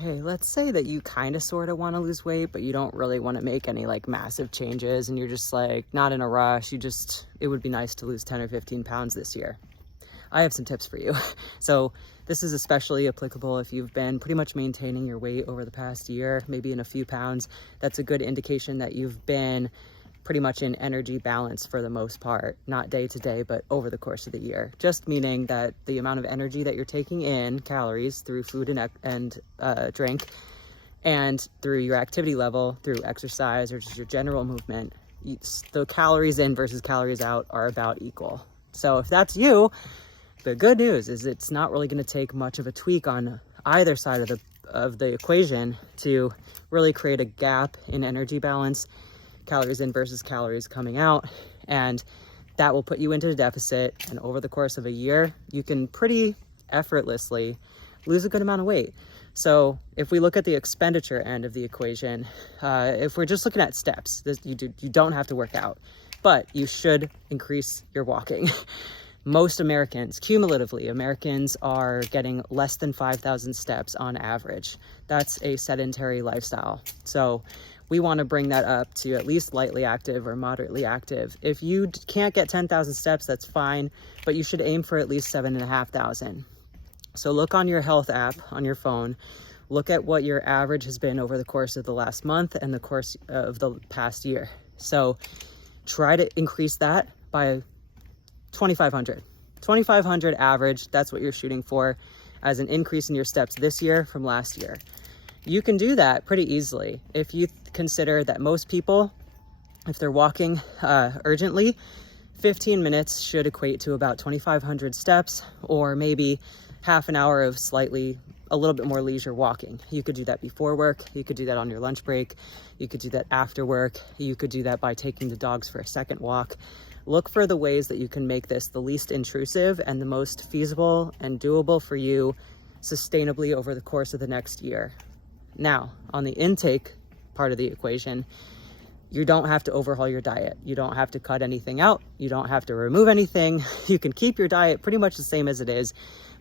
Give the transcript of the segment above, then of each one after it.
hey, let's say that you kind of sort of want to lose weight, but you don't really want to make any like massive changes and you're just like not in a rush. It would be nice to lose 10 or 15 pounds this year. I have some tips for you. So this is especially applicable if you've been pretty much maintaining your weight over the past year, maybe in a few pounds. That's a good indication that you've been pretty much in energy balance for the most part, not day to day, but over the course of the year. Just meaning that the amount of energy that you're taking in, calories through food and drink, and through your activity level, through exercise or just your general movement, the calories in versus calories out are about equal. So if that's you, the good news is it's not really going to take much of a tweak on either side of the equation to really create a gap in energy balance, calories in versus calories coming out, and that will put you into a deficit. And over the course of a year, you can pretty effortlessly lose a good amount of weight. So if we look at the expenditure end of the equation, if we're just looking at steps, you don't have to work out, but you should increase your walking. Most Americans, cumulatively, Americans are getting less than 5,000 steps on average. That's a sedentary lifestyle. So we want to bring that up to at least lightly active or moderately active. If you can't get 10,000 steps, that's fine, but you should aim for at least 7,500. So look on your health app on your phone, look at what your average has been over the course of the last month and the course of the past year. So try to increase that by 2,500 average. That's what you're shooting for as an increase in your steps this year from last year. You can do that pretty easily if you consider that most people, if they're walking urgently, 15 minutes should equate to about 2,500 steps, or maybe half an hour of a little bit more leisure walking. You could do that before work, you could do that on your lunch break, you could do that after work, you could do that by taking the dogs for a second walk. Look for the ways that you can make this the least intrusive and the most feasible and doable for you sustainably over the course of the next year. Now, on the intake part of the equation, you don't have to overhaul your diet. You don't have to cut anything out. You don't have to remove anything. You can keep your diet pretty much the same as it is,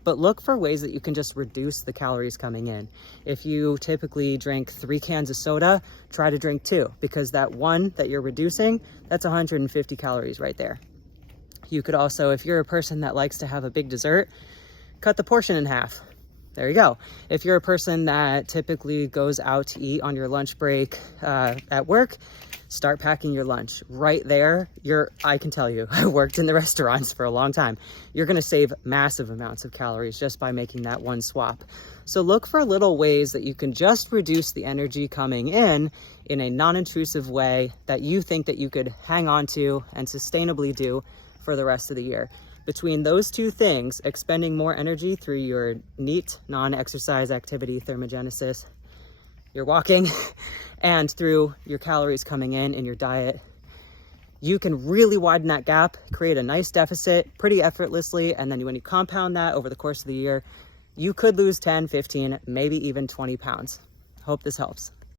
but look for ways that you can just reduce the calories coming in. If you typically drink 3 cans of soda, try to drink 2, because that one that you're reducing, that's 150 calories right there. You could also, if you're a person that likes to have a big dessert, cut the portion in half. There you go. If you're a person that typically goes out to eat on your lunch break at work, start packing your lunch. Right there, I can tell you, I worked in the restaurants for a long time. You're gonna save massive amounts of calories just by making that one swap. So look for little ways that you can just reduce the energy coming in a non-intrusive way that you think that you could hang on to and sustainably do for the rest of the year. Between those two things, expending more energy through your NEAT, non-exercise activity thermogenesis, your walking, and through your calories coming in your diet, you can really widen that gap, create a nice deficit pretty effortlessly, and then when you compound that over the course of the year, you could lose 10, 15, maybe even 20 pounds. Hope this helps.